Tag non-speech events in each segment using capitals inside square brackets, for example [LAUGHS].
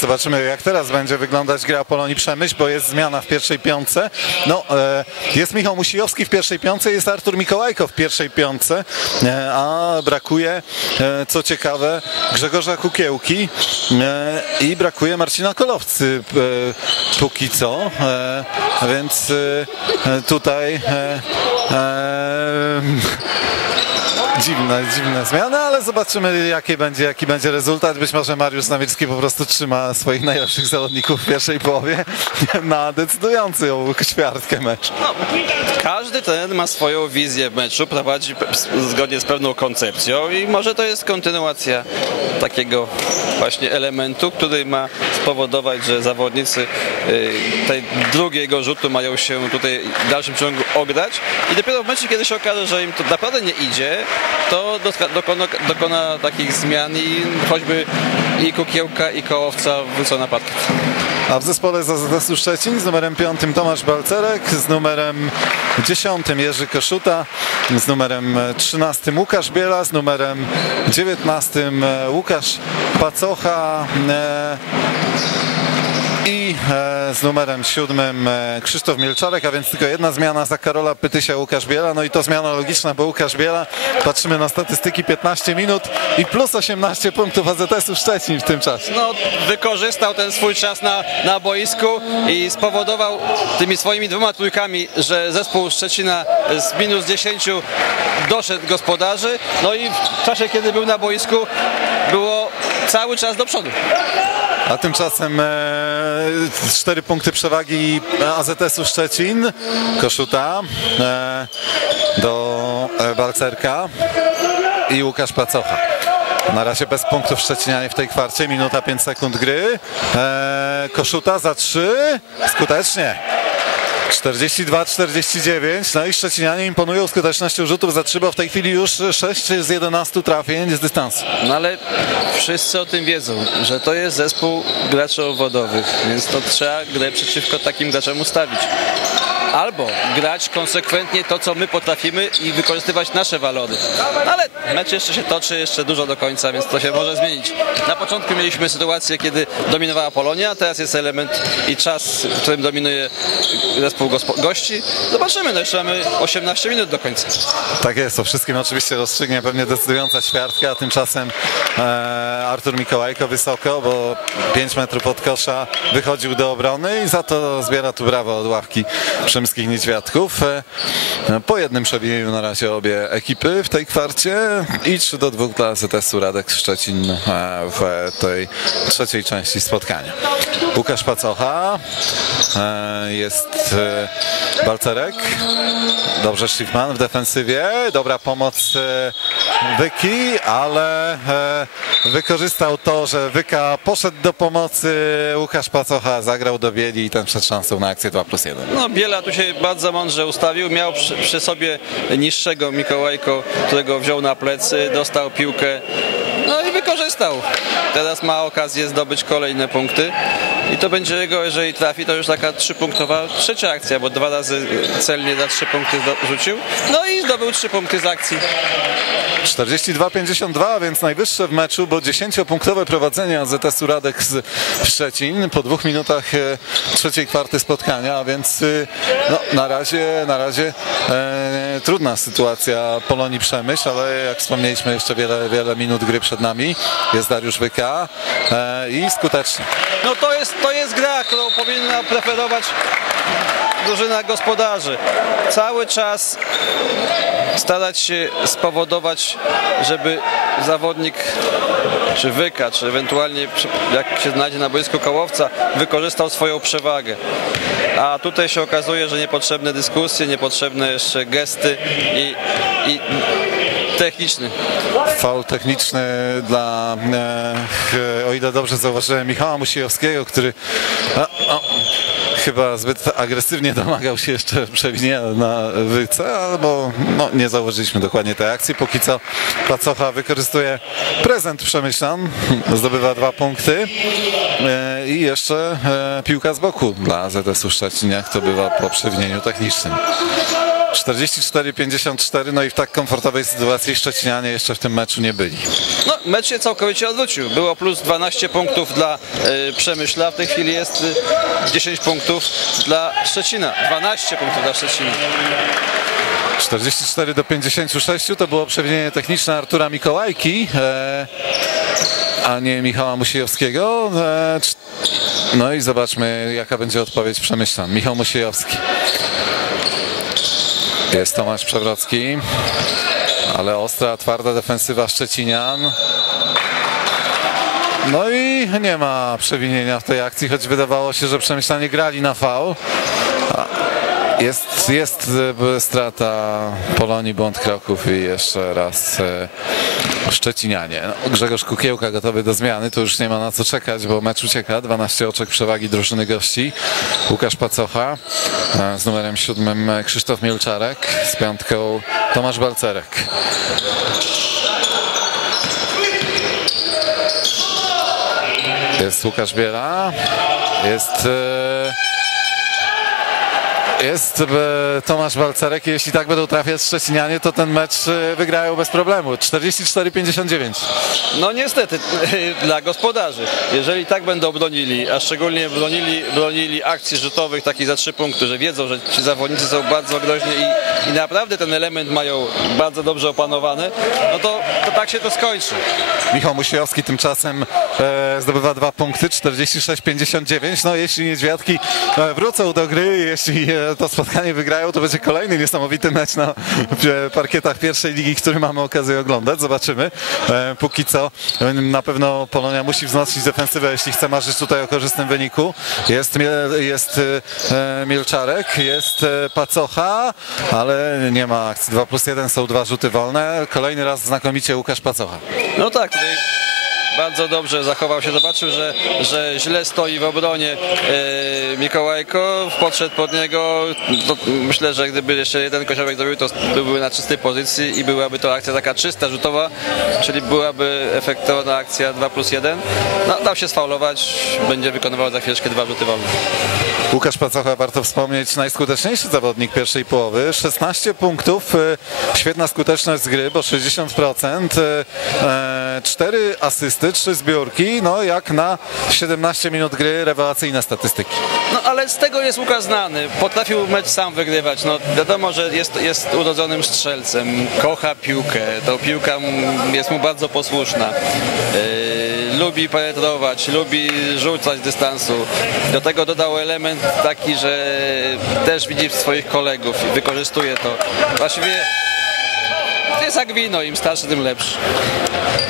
Zobaczymy, jak teraz będzie wyglądać gra Polonii Przemyśl, bo jest zmiana w pierwszej piątce. No, e, jest Michał Musijowski w pierwszej piątce, jest Artur Mikołajko w pierwszej piątce, e, a brakuje, e, co ciekawe, Grzegorza Kukiełki i brakuje Marcina Kolowcy póki co, więc tutaj Dziwne, dziwne zmiany, ale zobaczymy jaki będzie, jaki będzie rezultat. Być może Mariusz Nawicki po prostu trzyma swoich najlepszych zawodników w pierwszej połowie na decydującą ćwiartkę meczu. No, każdy ten ma swoją wizję meczu, prowadzi zgodnie z pewną koncepcją i może to jest kontynuacja takiego właśnie elementu, który ma spowodować, że zawodnicy y, tej drugiego rzutu mają się tutaj w dalszym ciągu ograć. I dopiero w momencie, kiedy się okaże, że im to naprawdę nie idzie, to dokona, dokona takich zmian i choćby i Kukiełka i Kołowca wrócą na parkiet. A w zespole z Szczecin z numerem 5 Tomasz Balcerek, z numerem 10 Jerzy Koszuta, z numerem 13 Łukasz Biela, z numerem 19 Łukasz Pacocha e, i e, z numerem 7 e, Krzysztof Mielczarek, a więc tylko jedna zmiana za Karola Pytysia Łukasz Biela. No i to zmiana logiczna, bo Łukasz Biela, patrzymy na statystyki, 15 minut i plus 18 punktów AZS-u Szczecin w tym czasie. no, wykorzystał ten swój czas na, na boisku i spowodował tymi swoimi dwoma trójkami, że zespół Szczecina z minus 10 doszedł gospodarzy. No i w czasie, kiedy był na boisku, było cały czas do przodu. A tymczasem e, cztery punkty przewagi AZS-u Szczecin. Koszuta e, do e, Balcerka i Łukasz Pacocha. Na razie bez punktów Szczecinianie w tej kwarcie. Minuta 5 sekund gry. E, Koszuta za 3. Skutecznie. 42-49. No i Szczecinianie imponują skutecznością rzutów za 3, bo w tej chwili już 6 z 11 trafień z dystansu. No ale wszyscy o tym wiedzą, że to jest zespół graczy obwodowych, więc to trzeba grę przeciwko takim graczom ustawić. Albo grać konsekwentnie to, co my potrafimy i wykorzystywać nasze walory. Ale mecz jeszcze się toczy, jeszcze dużo do końca, więc to się może zmienić. Na początku mieliśmy sytuację, kiedy dominowała Polonia, teraz jest element i czas, w którym dominuje zespół gości. Zobaczymy, no jeszcze mamy 18 minut do końca. Tak jest, o wszystkim oczywiście rozstrzygnie pewnie decydująca ćwiartka, a tymczasem e, Artur Mikołajko wysoko, bo 5 metrów od kosza wychodził do obrony i za to zbiera tu brawo od ławki przemyskich niedźwiadków. E, po jednym przebijaniu na razie obie ekipy w tej kwarcie i 3 do 2 dla ZS-u Radek Szczecin e, w tej trzeciej części spotkania. Łukasz Pacocha, e, jest Balcerek, Dobrze Schiffman w defensywie, dobra pomoc e, Wyki, ale e, wykorzystał to, że Wyka poszedł do pomocy, Łukasz Pacocha zagrał do Bieli i ten przed szansą na akcję 2 plus 1. No Biela tu się bardzo mądrze ustawił, miał przy, przy sobie niższego Mikołajko, którego wziął na plecy, dostał piłkę, no i wykorzystał. Teraz ma okazję zdobyć kolejne punkty i to będzie jego, jeżeli trafi, to już taka trzypunktowa trzecia akcja, bo dwa razy celnie za trzy punkty rzucił, no i zdobył trzy punkty z akcji. 42-52, więc najwyższe w meczu, bo 10-punktowe prowadzenie AZS-u Radek z Szczecin po dwóch minutach e, trzeciej kwarty spotkania, a więc e, no, na razie, na razie e, trudna sytuacja Polonii Przemyśl, ale jak wspomnieliśmy jeszcze wiele, wiele minut gry przed nami. Jest Dariusz Wyka e, i skutecznie. No to jest, to jest gra, którą powinna preferować drużyna gospodarzy. Cały czas starać się spowodować, żeby zawodnik czy Wyka, czy ewentualnie jak się znajdzie na boisku kołowca, wykorzystał swoją przewagę. A tutaj się okazuje, że niepotrzebne dyskusje, niepotrzebne jeszcze gesty i, i techniczny. Faul techniczny dla, e, o ile dobrze zauważyłem, Michała Musijowskiego, który chyba zbyt agresywnie domagał się jeszcze przewinienia na wyce, albo no, nie zauważyliśmy dokładnie tej akcji. Póki co Pacocha wykorzystuje prezent Przemyślan, zdobywa dwa punkty e, i jeszcze e, piłka z boku dla ZS-u Szczecin, jak to bywa po przewinieniu technicznym. 44-54, no i w tak komfortowej sytuacji Szczecinianie jeszcze w tym meczu nie byli. No, mecz się całkowicie odwrócił. Było plus 12 punktów dla y, Przemyśla, w tej chwili jest y, 10 punktów dla Szczecina. 12 punktów dla Szczecina. 44 do 56 to było przewinienie techniczne Artura Mikołajki, e, a nie Michała Musiejowskiego. E, no i zobaczmy, jaka będzie odpowiedź Przemyślan. Michał Musiejowski. Jest Tomasz Przewrocki, ale ostra, twarda defensywa Szczecinian. No i nie ma przewinienia w tej akcji, choć wydawało się, że Przemyślanie grali na faul. Jest, jest e, strata Polonii, błąd Kraków i jeszcze raz e, Szczecinianie. No, Grzegorz Kukiełka gotowy do zmiany, tu już nie ma na co czekać, bo mecz ucieka. 12 oczek przewagi drużyny gości. Łukasz Pacocha e, z numerem 7 Krzysztof Mielczarek, z piątką Tomasz Balcerek. Jest Łukasz Biela, jest... Jest e, Tomasz Balcerek i jeśli tak będą trafiać Szczecinianie, to ten mecz e, wygrają bez problemu. 44-59. No niestety [LAUGHS] dla gospodarzy. Jeżeli tak będą bronili, a szczególnie bronili, bronili akcji rzutowych takich za trzy punkty, że wiedzą, że ci zawodnicy są bardzo groźni i, i naprawdę ten element mają bardzo dobrze opanowany, no to, to tak się to skończy. Michał Musiejowski tymczasem e, zdobywa dwa punkty, 46-59. No jeśli Niedźwiadki e, wrócą do gry, jeśli e, to spotkanie wygrają, to będzie kolejny niesamowity mecz na parkietach pierwszej ligi, który mamy okazję oglądać. Zobaczymy. E, póki co e, na pewno Polonia musi wzmocnić defensywę, jeśli chce marzyć tutaj o korzystnym wyniku. Jest, jest e, Mielczarek, jest Pacocha, ale nie ma akcji. 2 plus 1 są dwa rzuty wolne. Kolejny raz znakomicie Łukasz Pacocha. No tak, tutaj bardzo dobrze zachował się, zobaczył, że, że źle stoi w obronie e, Mikołajko, podszedł pod niego, to myślę, że gdyby jeszcze jeden koziołek zrobił, to byłby na czystej pozycji i byłaby to akcja taka czysta, rzutowa, czyli byłaby efektowna akcja 2 plus 1. No, dał się sfaulować, będzie wykonywał za chwileczkę dwa rzuty wolne. Łukasz Pacocha, warto wspomnieć, najskuteczniejszy zawodnik pierwszej połowy. 16 punktów, e, świetna skuteczność z gry, bo 60%, 4 asysty, 3 zbiórki, no jak na 17 minut gry, rewelacyjne statystyki. No ale z tego jest Łukasz znany. Potrafił mecz sam wygrywać. No wiadomo, że jest, jest urodzonym strzelcem. Kocha piłkę. To piłka jest mu bardzo posłuszna. Yy, lubi penetrować, lubi rzucać z dystansu. Do tego dodał element taki, że też widzi swoich kolegów i wykorzystuje to. Właściwie jest wino, im starszy, tym lepszy.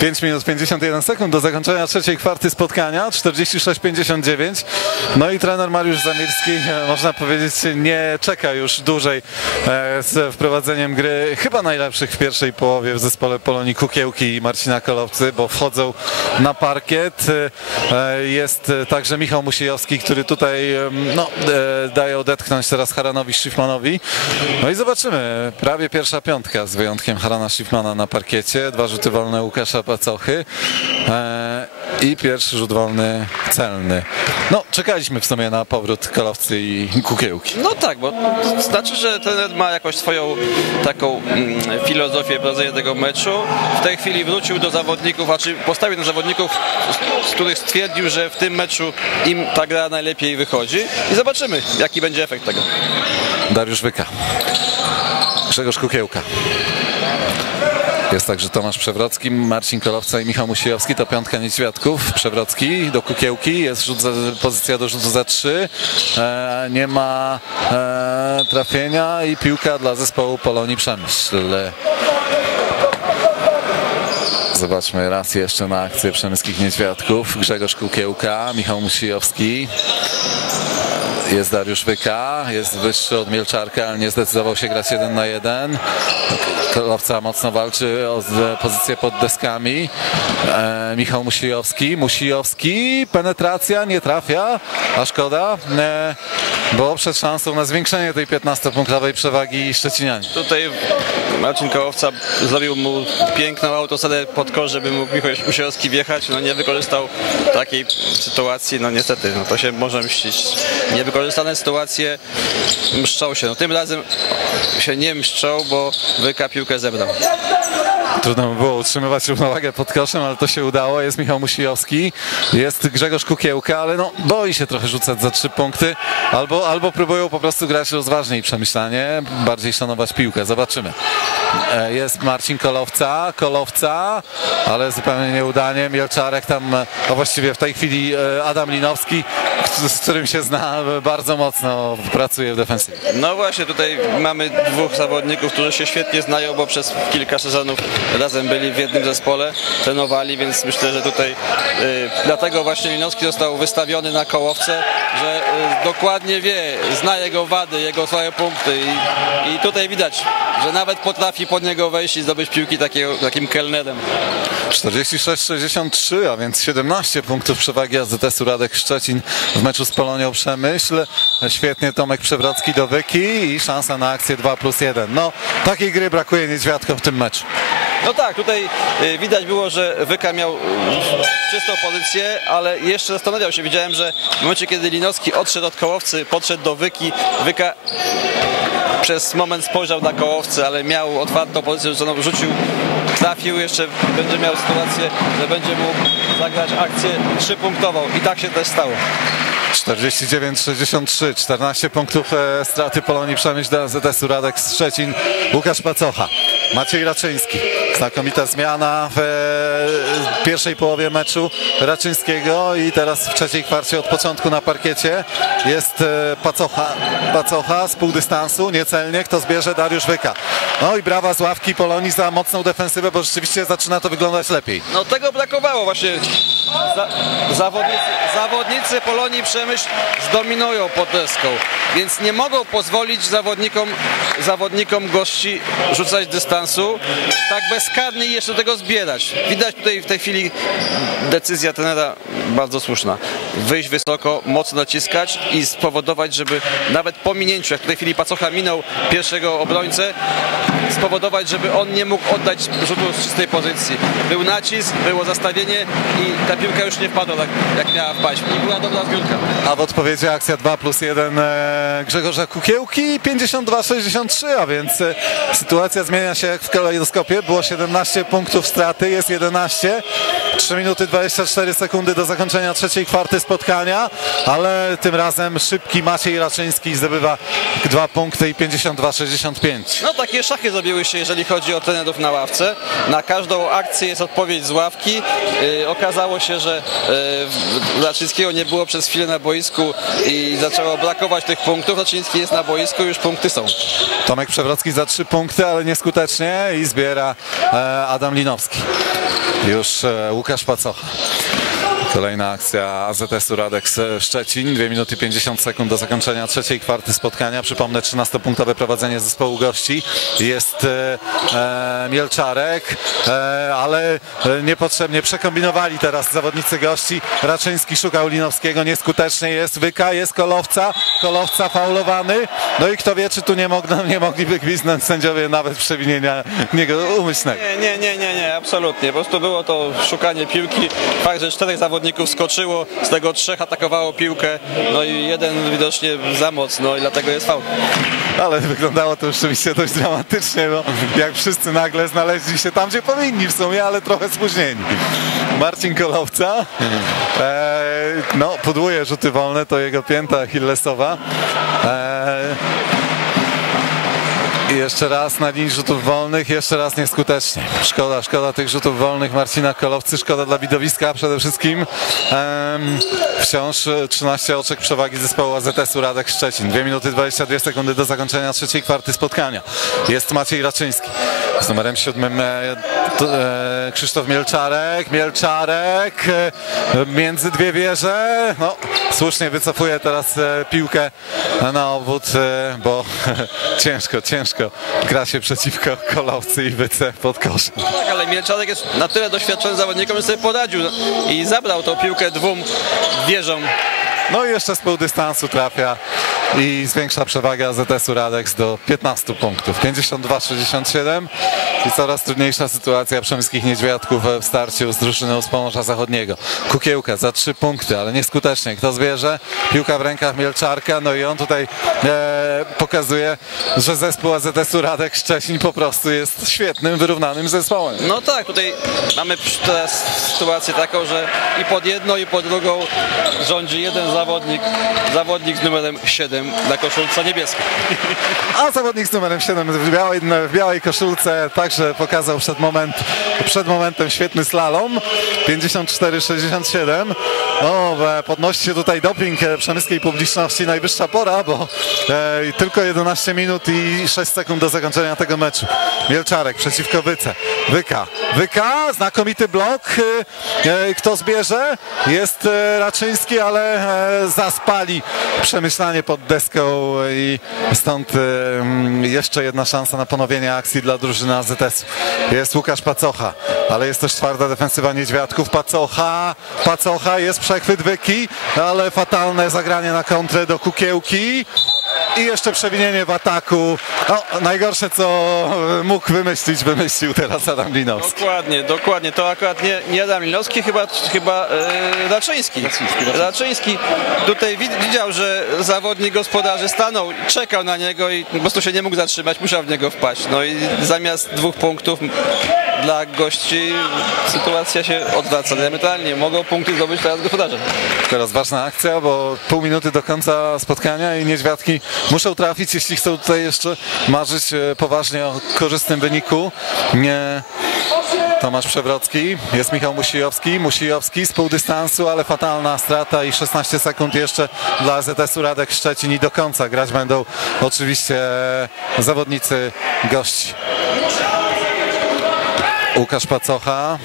5 minut 51 sekund do zakończenia trzeciej kwarty spotkania, 46-59. No i trener Mariusz Zamirski, e, można powiedzieć, nie czeka już dłużej e, z wprowadzeniem gry chyba najlepszych w pierwszej połowie w zespole Polonii Kukiełki i Marcina Kolowcy, bo wchodzą na parkiet. E, Jest także Michał Musiejowski, który tutaj no, daje odetchnąć teraz Haranowi Schiffmanowi. No i zobaczymy, prawie pierwsza piątka z wyjątkiem Harana Schiffmana na parkiecie, dwa rzuty wolne Łukasza Pacochy e, i pierwszy rzut wolny celny. No, czekaliśmy w sumie na powrót Kolowcy i Kukiełki. No tak, bo to znaczy, że trener ma jakąś swoją taką mm, filozofię prowadzenia tego meczu. W tej chwili wrócił do zawodników, a czy postawił na zawodników, z- z których stwierdził, że w tym meczu im ta gra najlepiej wychodzi. I zobaczymy, jaki będzie efekt tego. Dariusz Wyka. Grzegorz Kukiełka. Jest także Tomasz Przewrocki, Marcin Kolowca i Michał Musiejowski. To piątka niedźwiadków. Przewrocki do Kukiełki. Jest rzut za, pozycja do rzutu za trzy. E, nie ma e, trafienia i piłka dla zespołu Polonii Przemyśl. Zobaczmy raz jeszcze na akcję przemyskich niedźwiadków. Grzegorz Kukiełka, Michał Musiejowski. Jest Dariusz Wyka, jest wyższy od Mielczarka, ale nie zdecydował się grać jeden na jeden. Kolowca mocno walczy o pozycję pod deskami. E, Michał Musiejowski, Musiejowski, penetracja, nie trafia, a szkoda, e, bo przed szansą na zwiększenie tej 15-punktowej przewagi Szczecinianie. Tutaj Marcin Kołowca zrobił mu piękną autosadę pod kosz, żeby mógł Michał Musiałowski wjechać. No nie wykorzystał takiej sytuacji, no niestety, no to się może mścić. Nie wykorzystał wykorzystane sytuacje mszczą się. No, tym razem się nie mszczą, bo Wyka piłkę zebrał. Trudno by było utrzymywać równowagę pod koszem, ale to się udało. Jest Michał Musijowski, jest Grzegorz Kukiełka, ale no, boi się trochę rzucać za trzy punkty. Albo, albo próbują po prostu grać rozważnie i przemyślanie, bardziej szanować piłkę. Zobaczymy. E, Jest Marcin Kolowca, Kolowca, ale zupełnie nieudanie. Mielczarek tam, a właściwie w tej chwili e, Adam Linowski, z którym się zna, bardzo mocno pracuje w defensywie. No właśnie, tutaj mamy dwóch zawodników, którzy się świetnie znają, bo przez kilka sezonów razem byli w jednym zespole, trenowali, więc myślę, że tutaj y, dlatego właśnie Linowski został wystawiony na kołowce, że y, dokładnie wie, zna jego wady, jego słabe punkty i, i tutaj widać, że nawet potrafi pod niego wejść i zdobyć piłki takiego, takim kelnerem. 46-63, a więc 17 punktów przewagi AZS-u Radek Szczecin w meczu z Polonią Przemyśl. Świetnie Tomek Przewrocki do Wyki i szansa na akcję 2 plus 1. No, takiej gry brakuje niedźwiadko w tym meczu. No tak, tutaj y, widać było, że Wyka miał y, czystą pozycję, ale jeszcze zastanawiał się. Widziałem, że w momencie, kiedy Linowski odszedł od kołowcy, podszedł do Wyki, Wyka przez moment spojrzał na kołowcę, ale miał otwartą pozycję, rzuconą, rzucił, trafił, jeszcze będzie miał sytuację, że będzie mógł zagrać akcję trzypunktową i tak się też stało. 49-63, 14 punktów e, straty Polonii Przemyśl dla AZS-u Radek Szczecin. Łukasz Pacocha, Maciej Raczyński. Znakomita zmiana w e, pierwszej połowie meczu Raczyńskiego i teraz w trzeciej kwarcie od początku na parkiecie jest e, Pacocha, Pacocha z pół dystansu, niecelnie, kto zbierze Dariusz Wyka. No i brawa z ławki Polonii za mocną defensywę, bo rzeczywiście zaczyna to wyglądać lepiej. No tego brakowało właśnie. Za, zawodnicy, zawodnicy Polonii Przemyśl zdominują pod deską, więc nie mogą pozwolić zawodnikom, zawodnikom gości rzucać dystansu tak bezkarnie i jeszcze tego zbierać. Widać tutaj w tej chwili decyzja trenera bardzo słuszna. Wyjść wysoko, mocno naciskać i spowodować, żeby nawet po minięciu, jak w tej chwili Pacocha minął pierwszego obrońcę, spowodować, żeby on nie mógł oddać rzutu z czystej pozycji. Był nacisk, było zastawienie i ta piłka już nie wpadła tak, jak miała wpaść. I była dobra zbiórka. A w odpowiedzi akcja 2 plus 1 e, Grzegorza Kukiełki 52-63, a więc e, sytuacja zmienia się jak w kalejdoskopie. Było 17 punktów straty, jest 11. 3 minuty 24 sekundy do zakończenia trzeciej kwarty spotkania, ale tym razem szybki Maciej Raczyński zdobywa dwa punkty i 52-65. No takie szachy zrobiły się, jeżeli chodzi o trenerów na ławce. Na każdą akcję jest odpowiedź z ławki. Yy, okazało się, że yy, Raczyńskiego nie było przez chwilę na boisku i zaczęło brakować tych punktów. Raczyński jest na boisku, już punkty są. Tomek Przewrocki za trzy punkty, ale nieskutecznie i zbiera e, Adam Linowski. Już e, Łukasz Pacocha. Kolejna akcja AZS-u Radek Szczecin. 2 minuty 50 sekund do zakończenia trzeciej kwarty spotkania. Przypomnę 13-punktowe prowadzenie zespołu gości. Jest e, e, Mielczarek, e, ale e, niepotrzebnie przekombinowali teraz zawodnicy gości. Raczyński szukał Linowskiego, nieskutecznie jest Wyka, jest Kolowca. Kolowca faulowany. No i kto wie, czy tu nie, mogną, nie mogliby gwizdnąć sędziowie nawet przewinienia niego umyślnego. Nie, nie, nie, nie, nie, absolutnie. Po prostu było to szukanie piłki. Fakt, że czterech zawodników skoczyło, z tego trzech atakowało piłkę, no i jeden widocznie za mocno i dlatego jest faul. Ale wyglądało to rzeczywiście dość dramatycznie, bo jak wszyscy nagle znaleźli się tam, gdzie powinni w sumie, ale trochę spóźnieni. Marcin Kolowca, e, no podłuje rzuty wolne, to jego pięta Achillesowa. E, jeszcze raz na linii rzutów wolnych, jeszcze raz nieskutecznie. Szkoda, szkoda tych rzutów wolnych Marcina Kolowcy, szkoda dla widowiska przede wszystkim. Wciąż 13 oczek przewagi zespołu AZS-u Radek Szczecin. 2 minuty 22 sekundy do zakończenia trzeciej kwarty spotkania. Jest Maciej Raczyński. Z numerem siódmym e, to, e, Krzysztof Mielczarek. Mielczarek e, między dwie wieże. No, słusznie wycofuje teraz e, piłkę na obwód, e, bo [LAUGHS] ciężko, ciężko gra się przeciwko kolowcy i wyce pod koszem. Tak, ale Mielczarek jest na tyle doświadczony zawodnikiem, że sobie poradził i zabrał tą piłkę dwóm wieżom. No i jeszcze z pół dystansu trafia i zwiększa przewagę AZS-u Radex do 15 punktów. 52-67. I coraz trudniejsza sytuacja przemyskich niedźwiadków w starciu z drużyną z Pomorza Zachodniego. Kukiełka za trzy punkty, ale nieskutecznie. Kto zbierze? Piłka w rękach Mielczarka, no i on tutaj e, pokazuje, że zespół AZS-u Radek Szczecin po prostu jest świetnym, wyrównanym zespołem. No tak, tutaj mamy teraz sytuację taką, że i pod jedną i pod drugą rządzi jeden zawodnik, zawodnik z numerem 7 na koszulce niebieskiej. [LAUGHS] A zawodnik z numerem 7 w białej, w białej koszulce także pokazał przed, moment, przed momentem świetny slalom. 54-67. O, e, podnosi się tutaj doping e, przemyskiej publiczności. Najwyższa pora, bo e, tylko 11 minut i 6 sekund do zakończenia tego meczu. Mielczarek przeciwko Wyce. Wyka. Wyka, znakomity blok. E, e, kto zbierze? Jest e, Raczyński, ale e, zaspali przemyślanie pod deską i stąd jeszcze jedna szansa na ponowienie akcji dla drużyny AZS. Jest Łukasz Pacocha, ale jest też twarda defensywa Niedźwiadków. Pacocha, Pacocha, jest przechwyt Wyki, ale fatalne zagranie na kontrę do Kukiełki. I jeszcze przewinienie w ataku. No, najgorsze co mógł wymyślić, wymyślił teraz Adam Linowski. Dokładnie, dokładnie. To akurat nie, nie Adam Linowski, chyba, chyba e, Raczyński. Raczyński. Tutaj wid- widział, że zawodnik gospodarzy stanął, czekał na niego i po prostu się nie mógł zatrzymać, musiał w niego wpaść. No i zamiast dwóch punktów dla gości sytuacja się odwraca diametralnie. Mogą punkty zdobyć teraz gospodarze. Teraz ważna akcja, bo pół minuty do końca spotkania i Niedźwiadki muszą trafić, jeśli chcą tutaj jeszcze marzyć e, poważnie o korzystnym wyniku. Nie. Tomasz Przewrocki, jest Michał Musijowski, Musijowski z pół dystansu, ale fatalna strata i 16 sekund jeszcze dla ZS-u Radek Szczecin i do końca grać będą oczywiście zawodnicy gości. Łukasz Pacocha,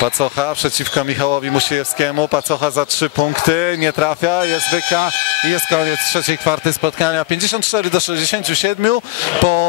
Pacocha przeciwko Michałowi Musiejewskiemu. Pacocha za trzy punkty, nie trafia, jest wyka. I jest koniec trzeciej kwarty spotkania. 54 do 67 po